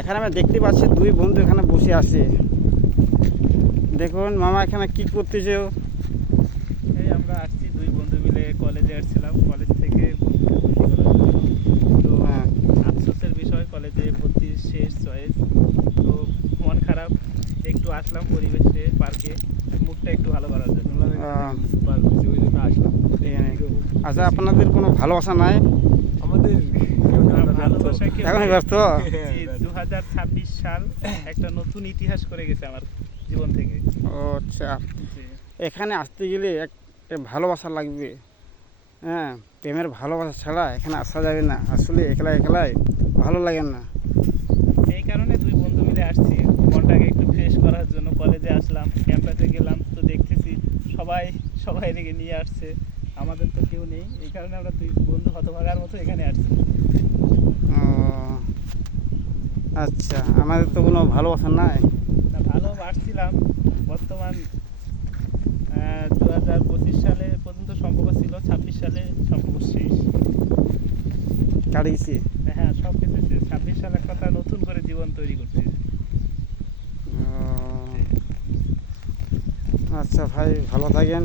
এখানে আমি দেখতে পাচ্ছি দুই বন্ধু এখানে বসে আছে। দেখুন মামা এখানে কি করতেছে? এই আমরা আসছি দুই বন্ধু মিলে কলেজে আসছিলাম, কলেজ থেকে তো হ্যাঁ। আফসোসের বিষয় কলেজে ভর্তি শেষ চয়েস, তো মন খারাপ, একটু আসলাম পরিবেশে পার্কে মুডটা একটু ভালো করার জন্য। ওই জন্য আসলাম। আচ্ছা, আপনাদের কোনো ভালোবাসা নাই? আমাদের ভালোবাসা কি এখন ব্যস্ত? 2026 সাল একটা নতুন ইতিহাস করে গেছে আমার জীবন থেকে। ও আচ্ছা, জি। এখানে আসতে গেলে একটা ভালোবাসা লাগবে। হ্যাঁ, প্রেমের ভালোবাসা ছাড়া এখানে আসা যাবে না। আসলে একলা একলাই ভালো লাগে না। এই কারণে দুই বন্ধু মিলে আসছি মনটাকে একটু ফ্রেশ করার জন্য। কলেজে আসলাম, ক্যাম্পাসে গেলাম, তো দেখতেছি সবাই সবাই এদিকে নিয়ে আসছে, আমাদের তো কেউ নেই। এই কারণে আমরা দুই বন্ধু হতভাগার মতো এখানে আসছি। ও আচ্ছা, আমাদের তো কোনো ভালোবাসা নাই। তা ভালো আসছিলাম, বর্তমান 2025 সালে পর্যন্ত সম্পর্ক ছিল, 26 সালে সম্পর্ক শেষ। কাটে গেছি। হ্যাঁ, সব কিছু শেষ। 26 সালে একটা নতুন করে জীবন তৈরি করতে। আচ্ছা ভাই, ভালো থাকেন।